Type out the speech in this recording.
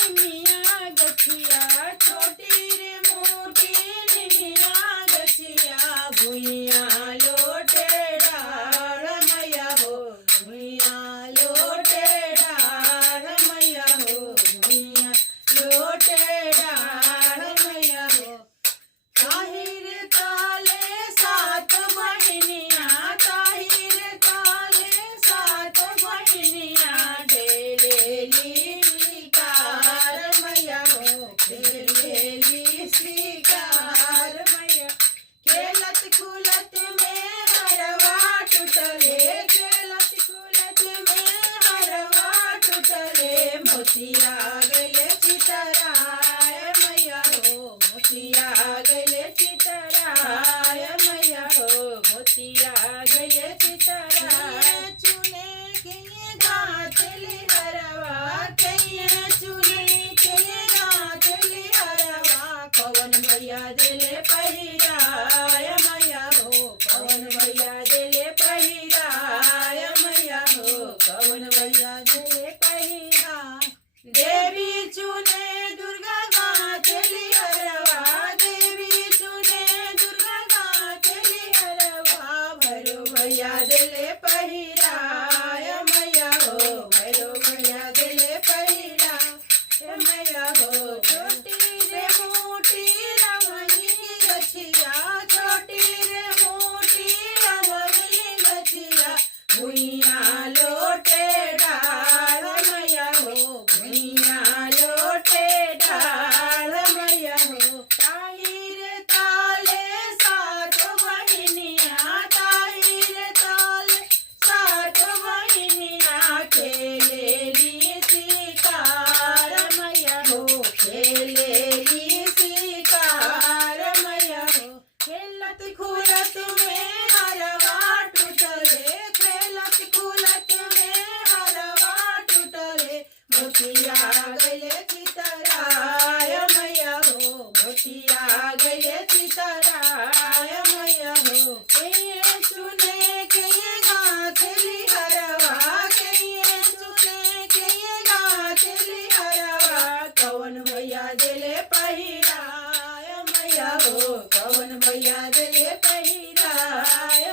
निमिया गछिया छोटी रे मोटी निमिया गछिया भुइया लोटे डार मैया हो भुइया लोटे डार मैया हो भुइया लोटे डार मैया हो ताहिर ताले सात बहनिया ताहिर ताले सात बहनिया ढेलेली श्रीकार मैया हो ढेलेली श्रीकार मैया खेलत खुलत में हरवा टूटले खेलत खुलत में हरवा टूटले मोतिया गले चितराय मैया हो मोतिया गले चितराय मैया हो मोतिया गले चितराय चुने के गाँचली हरवा कहिए चुने के गाँचली हरवा कवन भैया दिले पहिराय मैया हो कवन भैया दिले पहिराय मैया हो कवन भैया दिले पहिरा देवी चुने दुर्गा गाँचली हरवा देवी चुने दुर्गा गाँचली हरवा भैरो भैया दिले पहिराय मैया हो भैरो भैया दिले पहिरा मैया हो छोटी रे मोटी रमणी गछिया छोटी रे मोटी रमणी गछिया भुइया लोटे डार मैया हो भुइया लोटे डार मैया हो ताहिर ताले सात बहनिया ताहिर ताले सात बहनिया खेलेली शिकार मैया हो खेलेली शिकार मैया हो खेलत खुलत में हरवा टूटले खेलत खुलत में हरवा टूटले मोतिया गले चितराय मैया हो मोतिया गले चितराय मैया हो कहिए सुने के गाँचली हरवा कहिए सुने के गाँचली हरवा कवन भैया दिले पहिराय मैया हो कवन भैया दिले पहिराय